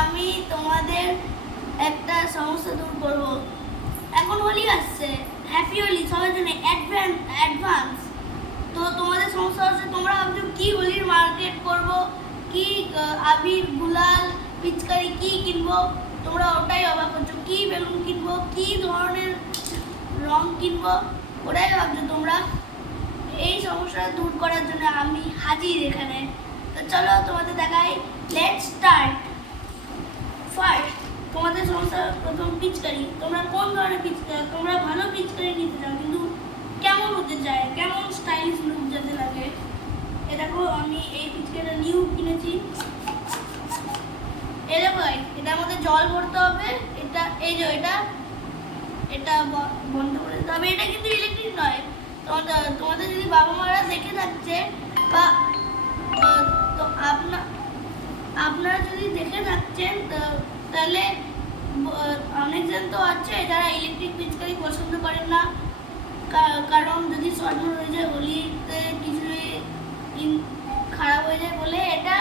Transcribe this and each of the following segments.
আমি তোমাদের একটা সমস্যা দূর করব। এখন হোলি আসছে, হ্যাপি হোলি সবার জন্য অ্যাডভান্স। তো তোমাদের সমস্যা হচ্ছে, তোমরা ভাবছো কি হোলির মার্কেট করব, কি আবির গুলাল পিচকারি কি কিনবো। তোমরা ওটাই অবাক হচ্ছ, কি বেলুন কিনবো, কি ধরনের রং কিনবো, ওটাই ভাবছো তোমরা। এই সমস্যা দূর করার জন্য আমি হাজির এখানে। তো চলো তোমাদের দেখাই, লেটস স্টার্ট। ফার্স্ট তোমাদের সমস্যা প্রথম পিচকারি। তোমরা কোন ধরনের পিচকারি, তোমরা ভালো পিচকারি নিতে চাও কিন্তু কেমন হতে চায়, কেমন স্টাইলিশ লুক যাতে লাগে। এ দেখো আমি এই পিচকারিটা নিউ কিনেছি। এ দেখো এটার মধ্যে জল ভরতে হবে। এটা এই যে এটা বন্ধ করে দিতে হবে। এটা কিন্তু ইলেকট্রিক নয়। তোমাদের যদি বাবা মারা দেখে থাকছে বা তো আপনারা যদি দেখে থাকছেন তাহলে অনেকজন তো আছে যারা ইলেকট্রিক পিচকারি পছন্দ করেন না, কারণ যদি শর্ট হয়ে যায়, হোলিতে কিছু খারাপ হয়ে যায় বলে এটা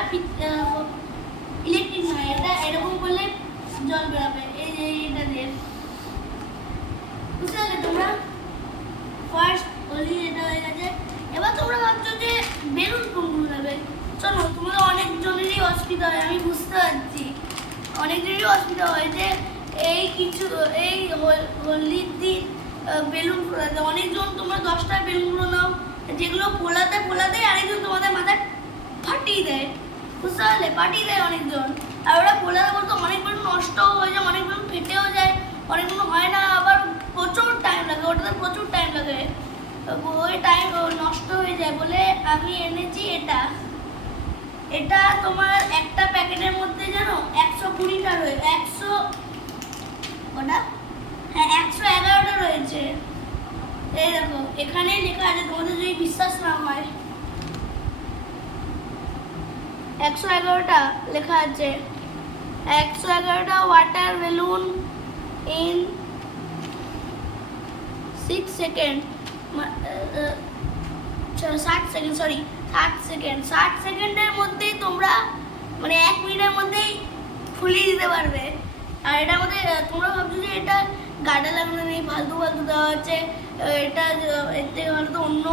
ইলেকট্রিক নয়। এটা এরকম করলে জল বেরোবে। এই যে এটা দিয়ে বুঝতে পারলে তোমরা। ফার্স্ট হোলি এটা হয়ে গেছে। এবার তোমরা ভাবছো যে বেলুন কোনগুলো নেবে। শোনো, তোমাদের অনেকজনেরই অসুবিধা হয়, আমি বুঝতে পারছি। অনেকজনেরই অসুবিধা হয় যে এই হোলির দিন বেলুন ফোলাতে। অনেকজন তোমরা 10টা বেলুনগুলো নাও, যেগুলো ফোলাতে আরেকজন তোমাদের মাথায় ফাটিয়ে দেয়। বুঝতে পারলে, পাঠিয়ে দেয় অনেকজন। আর ওরা ফোলাতে বলতে অনেকগুলো নষ্টও হয়ে যায়, অনেকগুলো ফেটেও যায়, অনেকগুলো হয় না, আবার প্রচুর টাইম লাগে, ওটাতে প্রচুর টাইম লাগে। ওই টাইম নষ্ট হয়ে যায় বলে আমি এনেছি এটা তোমার একটা প্যাকেটের মধ্যে জানো 120টা রয়েছে। 111টা রয়েছে। এই দেখো এখানে লেখা আছে, তোমাদের যদি বিশ্বাস না হয় 111টা লেখা আছে। 111টা water balloon in 6 second, 60 second, sorry 60 second. 60 সেকেন্ডের মধ্যেই তোমরা মানে 1 মিনিটের মধ্যেই ফুলিয়ে দিতে পারবে। আর এটার মধ্যে তোমরা ভাবছো যে এটা গাডা লাগানো নেই, ফালতু দেওয়া আছে। এটা এর থেকে ভালো তো অন্য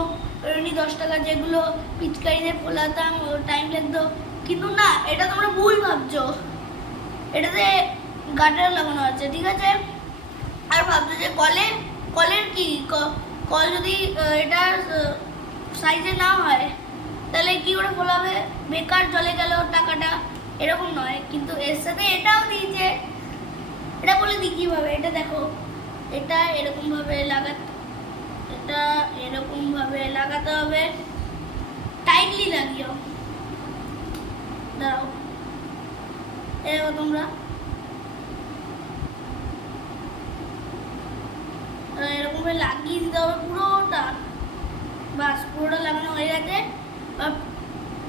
10 টাকা যেগুলো পিচকারিতে ফোলাতাম টাইম লাগতো, কিন্তু না, এটা তোমরা ভুল ভাবছো। এটাতে গাডার লাগানো আছে, ঠিক আছে। আর ভাবছো যে কলের কি কল যদি এটার সাইজে না হয় তাহলে কি করে ফোলাবে, বেকার চলে গেল টাকাটা, এরকম নয়। কিন্তু এর সাথে এটাও দিয়েছে। এটা বলে দিই কীভাবে। এটা দেখো, এটা এরকমভাবে লাগাতে হবে, টাইটলি লাগিও। দাঁড়াও, এরকম তোমরা এরকম ভাবে লাগিয়ে দিতে হবে পুরোটা। বাস, পুরোটা লাগানো হয়ে গেছে।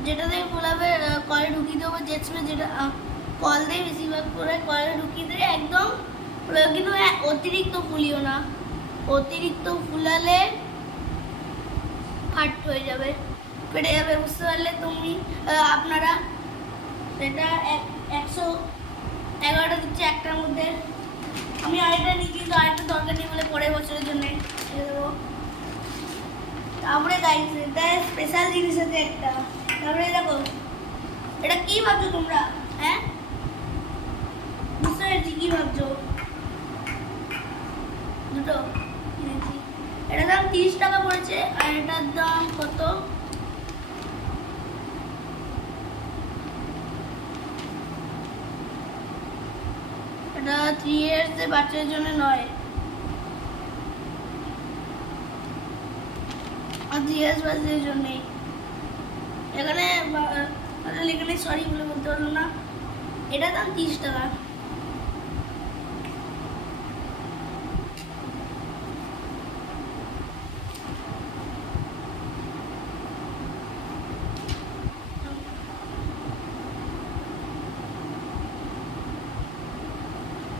যেটাতে ফোলাবে কলে ঢুকিয়ে দেবো, জেটসপে যেটা কল দিয়ে বেশিরভাগ করে কলে ঢুকিয়ে দিয়ে একদম। কিন্তু অতিরিক্ত ফুলিও না, অতিরিক্ত ফুলালে ফাট হয়ে যাবে, ফেটে যাবে। বুঝতে পারলে তুমি, আপনারা। এটা 111টা দিচ্ছে একটার মধ্যে। আমি আরেকটা নিই, কিন্তু আরেকটা দরকার নেই বলে পরের বছরের জন্য দেবো। তারপরে গাইস, এটা স্পেশাল জিনিস আছে একটা। তারপরে দেখো, এটা কি ভাবছো তোমরা? হ্যাঁ, বুঝতে পেরেছি কি ভাবছো। দুটো কিনেছি, এটার দাম 30 টাকা পড়েছে। আর এটার দাম কত? এটা 3 ইয়ার্স বাচ্চাদের জন্য নয়, আর 3 ইয়ার্স বাচ্চাদের জন্যই। এখানে এখানে সরি বলে বলতে পারলো না। এটার দাম 30 টাকা।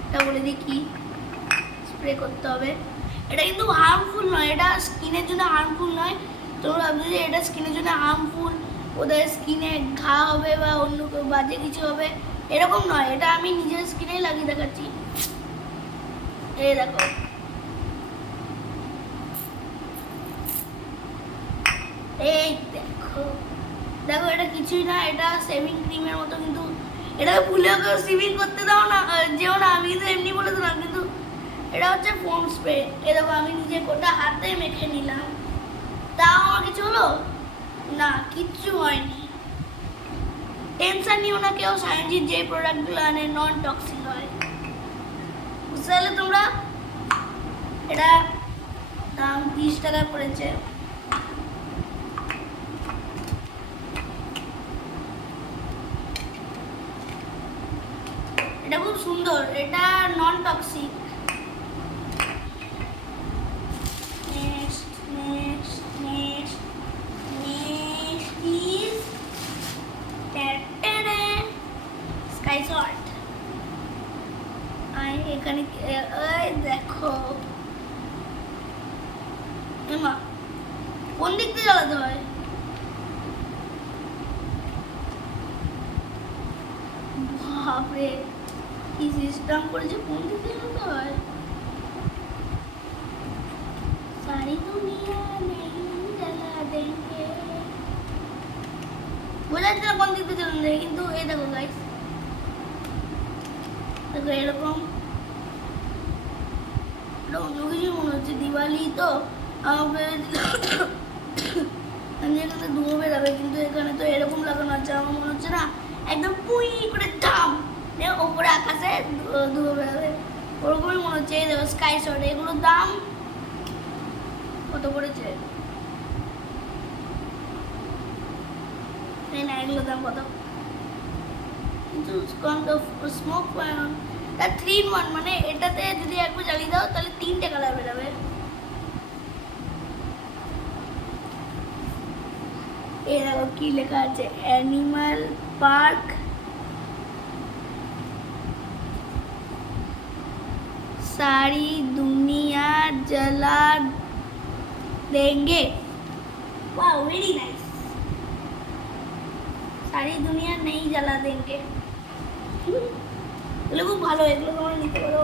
এটা বলে দিই কি স্প্রে করতে হবে। এটা কিন্তু হার্মফুল নয়, এটা স্কিনের জন্য হার্মফুল নয়। তোমরা ভাবছো যে এটা স্কিনের জন্য হার্মফুল, ওদের স্কিনে ঘা হবে বা অন্য বাজে কিছু হবে এরকম নয়, এটা আমি নিজের স্কিনেই লাগিয়ে দেখাচ্ছি। এই দেখো, এই দেখো দেখো, এটা কিছুই না, এটা শেভিং ক্রিমের মতো, কিন্তু এটাকে ভুলেও কেউ শেভিং করতে দাও না, যেও না, আমি কিন্তু এমনি বলে দিলাম, কিন্তু এটা হচ্ছে ফোম স্প্রে। এ দেখো আমি নিজে গোটা হাতে মেখে নিলাম, তাও আমার কিছু হলো না, কিচ্ছু হয়নি। টেনশন নিও না কেউ, সায়েন্সির যে প্রোডাক্টগুলো আনে নন টক্সিক হয়, বুঝতে পারলে তোমরা। এটা দাম 30 টাকা পড়েছে। এটা খুব সুন্দর, এটা non toxic. Next next next next is sky shot. এখানে এই দেখো, এমা কোন দিক দিয়ে জ্বালাতে হয়? বাপরে, কি সিস্টেম করেছে, কোন দিক দিয়ে জ্বালাতে হয়? সারি দুনিয়া নেই জ্বালা দেंगे, বোঝা যাচ্ছে না কোন দিক দিয়ে জ্বালাতে হয়, কিন্তু এই দেখো গাইস, দেখো এরকম অন্য কিছু মনে হচ্ছে, দিওয়ালি তো আমাকে এখানে ধুয়ো বেরোবে, কিন্তু এখানে তো এরকম লাগানো আছে, আমার মনে হচ্ছে না একদম পুই করে দাম ওপরে আকাশে ধুয়ো বেরোবে, ওরকমই মনে হচ্ছে। এই দেখো স্কাই শট, এগুলোর দাম কত পড়েছে? না, এগুলোর দাম কত? কিন্তু স্মোক 3 in 1, মানে এটাতে যদি একবার জ্বালিয়ে দাও তাহলে 3টে কালার বেরোবে। এই দেখো কি লেখা আছে, অ্যানিমাল পার্ক सारी दुनिया जला देंगे। वाह, वेरी नाइस। सारी दुनिया नहीं जला देंगे, এগুলো খুব ভালো, এগুলো তোমরা নিতে পারো।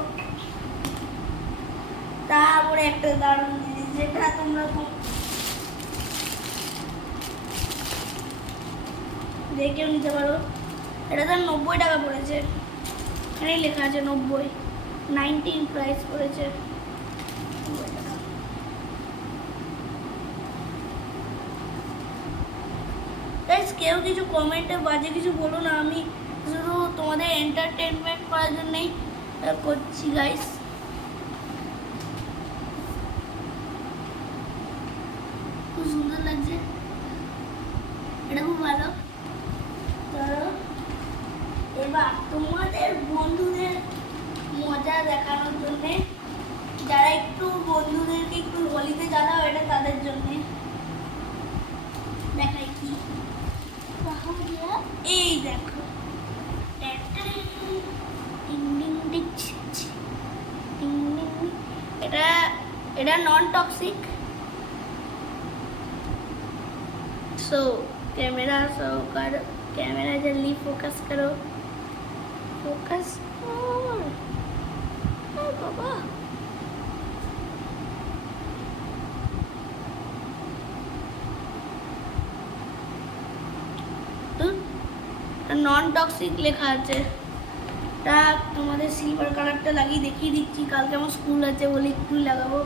তারপরে একটা দারুণ জিনিস, যেটা তোমরা দেখেও নিতে পারো, এটা দাম 90 টাকা পড়েছে, এখানেই লেখা আছে 90, 19 প্রাইস পড়েছে। গাইস, কেউ কিছু কমেন্টে বাজে কিছু বলো না, আমি শুধু তোমাদের এন্টারটেনমেন্ট করার জন্যই করছি গাইস। খুব সুন্দর লাগছে, এটা খুব ভালো। ধরো এবার তোমাদের বন্ধুদের মজা দেখানোর জন্যে, যারা একটু বন্ধুদেরকে একটু হোলিতে জ্বালাও, এটা তাদের জন্যে দেখাই কি। এই দেখো, এটা এটা non toxic. So camera show करो, कैमरा जल्दी फोकस करो, फोकस बाबा। নন টক্সিক লেখা আছে, তা তোমাদের সিলভার কালারটা লাগিয়ে দেখিয়ে দিচ্ছি। কালকে আমার স্কুল আছে বলে একটু লাগাবো,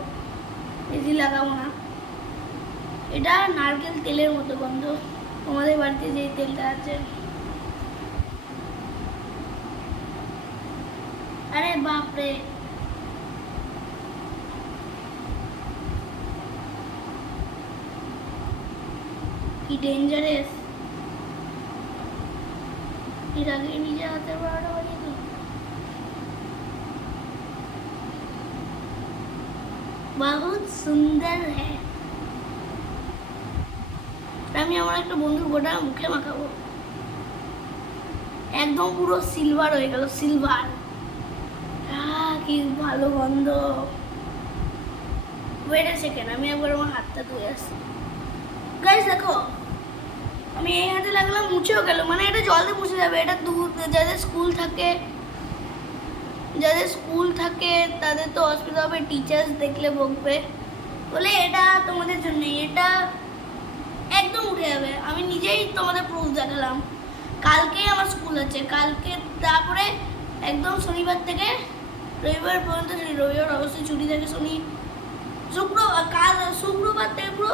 বেশি লাগাবো না। এটা নারকেল তেলের মতো গন্ধ, তোমাদের বাড়িতে যে তেলটা আছে। আরে বাপরে, কি ডেঞ্জারাস, এর আগে নিজে হাতের বাড়াটা বানিয়ে দিল। बहुत सुंदर है। আমি আমার একটা বন্ধুর গোটা মুখে মাখাবো, একদম পুরো সিলভার হয়ে গেল, সিলভার। কি ভালো গন্ধ। ওয়েট আ সেকেন্ড, আমি একবার আমার হাতটা ধুয়ে আসি। গাইস দেখো, আমি এই হাতে লাগলাম, মুছেও গেল, মানে এটা জল দিয়ে মুছে যাবে। এটা যাদের স্কুল থাকে তাদের তো অসুবিধা হবে, টিচার্স দেখলে বকবে বলে এটা তোমাদের জন্য, এটা একদম উঠে যাবে। আমি নিজেই তোমাদের প্রুফ দেখালাম। কালকেই আমার স্কুল আছে, কালকে তারপরে একদম শনিবার থেকে রবিবার পর্যন্ত, রবিবার অবশ্যই ছুটি থাকে, শুক্রবার থেকে পুরো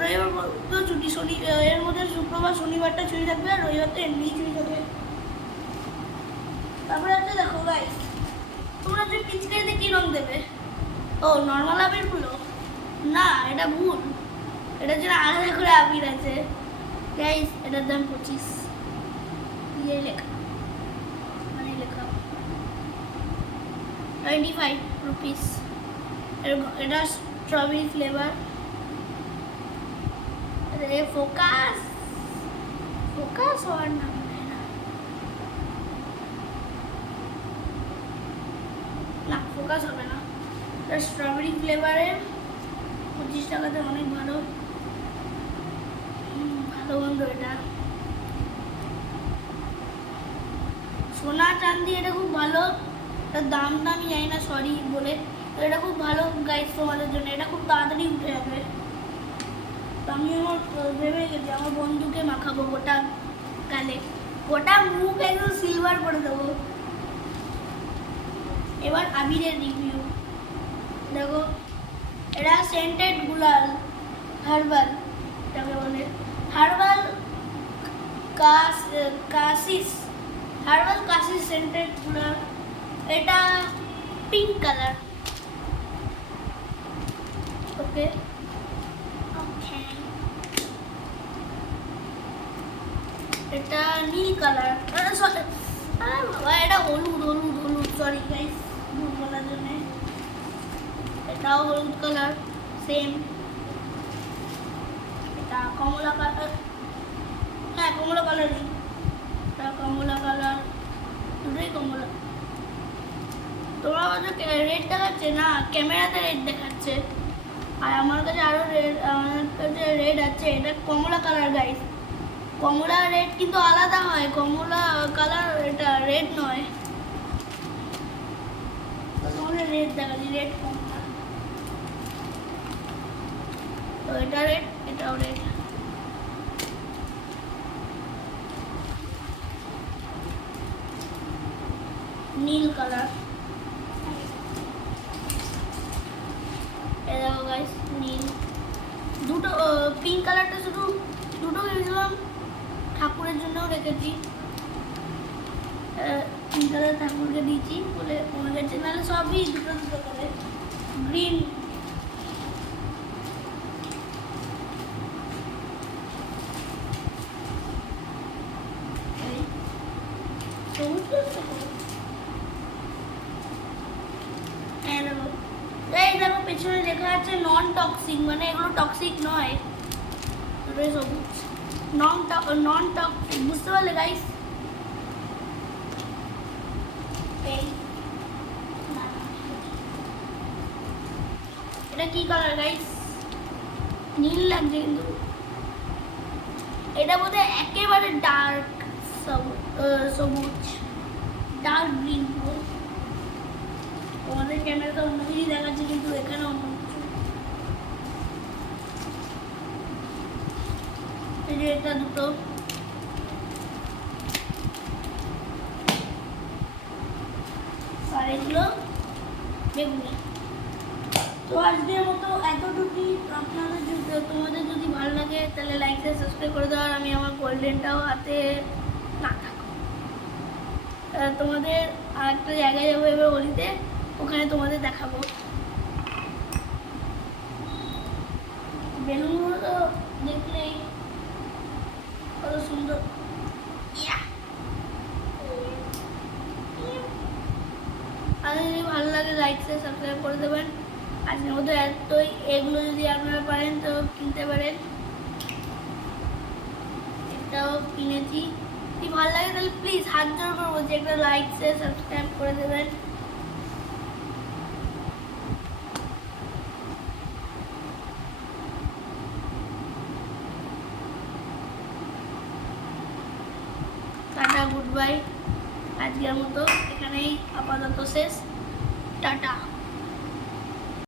রবিবার পর্যন্ত ছুটি। এর মধ্যে শুক্রবার শনিবারটা ছুটি থাকবে, আর রবিবার তো এমনিই ছুটি থাকবে। তারপরে হচ্ছে দেখো গাইস, তোমরা যে পিচকারিতে কি রং দেবে? ও নর্মাল আবিরগুলো না, এটা ভুল, এটার জন্য আলাদা করে আবির আছে গাইস। এটার দাম 25, ইয়ে লেখা, মানে লেখা 25 রুপিস। এটা স্ট্রবেরি ফ্লেভার। আরে ফোকাস হওয়ার নাম না, ফোকাস হবে না। এটা স্ট্রবেরি ফ্লেভারের 25 টাকাতে অনেক ভালো বন্ধু। এটা সোনা চাঁদি, এটা খুব ভালো। এটার দামটা আমি জানি না, সরি বলে। তো এটা খুব ভালো গাইস তোমাদের জন্য, এটা খুব তাড়াতাড়ি উঠে যাবে। তো আমি আমার ভেবে গেছি আমার বন্ধুকে মাখাবো গোটা গালে, গোটা মুখ একদম সিলভার করে দেবো। এবার আবিরের রিভিউ দেখো, এটা সেন্টেড গুলাল, হার্বাল, এটাকে বলে হার্বাল কাশিস সেন্টেড গুলাল। এটা পিঙ্ক কালার, ওকে। এটা নীল কালার, বাবা এটা হলুদ, সরি গাইস ভুল বলার জন্য। এটাও হলুদ কালার, সেম। এটা কমলা কালার, হ্যাঁ কমলা কালারই, এটা কমলা কালার, দুটোই কমলা। তোমার কাছে রেড দেখাচ্ছে না, ক্যামেরাতে রেড দেখাচ্ছে, আর আমার কাছে আরো রেড আছে। এটা কমলা কালার গাইস, কমলা রেড কিন্তু আলাদা হয়, কমলা কালার এটা রেড নয়। রেড দেখাচ্ছি, রেড কমলা। তো এটা রেড, এটাও রেড। নীল কালার, এই দেখো গাইস নীল। দুটো পিঙ্ক কালারটা শুধু দুটো ভেবেছিলাম ঠাকুরের জন্যও রেখেছি, পিঙ্ক কালার ঠাকুরকে দিয়েছি বলে মনে গেছে, নাহলে সবই দুটো করে। গ্রিন, এই দেখো পেছনে লেখা আছে নন টক্সিক, মানে এগুলো টক্সিক নয়, সবুজ নন টক্সিক, বুঝতে পারলে গাইস? এটা কি কালার গাইস? নীল লাগছে কিন্তু এটা বোধহয় একেবারে ডার্ক সবুজ, ডার্ক গ্রিন। তোমাদের ক্যামেরাতে অন্য কিছু দেখাচ্ছে, কিন্তু এখানে অন্য কিছু। এই যে এটা দুটো, আর এগুলো বেগুনি। তো আজকের মতো এতটুকুই। আপনাদের তোমাদের যদি ভালো লাগে তাহলে লাইক দিয়ে সাবস্ক্রাইব করে দাও। আর আমি আমার গোল্ডেনটাও হাতে না থাকো, তোমাদের আরেকটা জায়গায় যাবো এবার হোলিতে, ওখানে তোমাদের দেখাবো। বেলুনগুলো তো দেখলেই কত সুন্দর। আর যদি ভালো লাগে লাইক শেয়ার সাবস্ক্রাইব করে দেবেন। আজকের মতো এতই। এগুলো যদি আপনারা পারেন তো কিনতে পারেন, এটাও কিনেছি। যদি ভালো লাগে তাহলে প্লিজ হাত জোর করে বলছি একটা লাইক শেয়ার সাবস্ক্রাইব করে দেবেন। আজকের মতো এখানেই আপাতত শেষ। টাটা।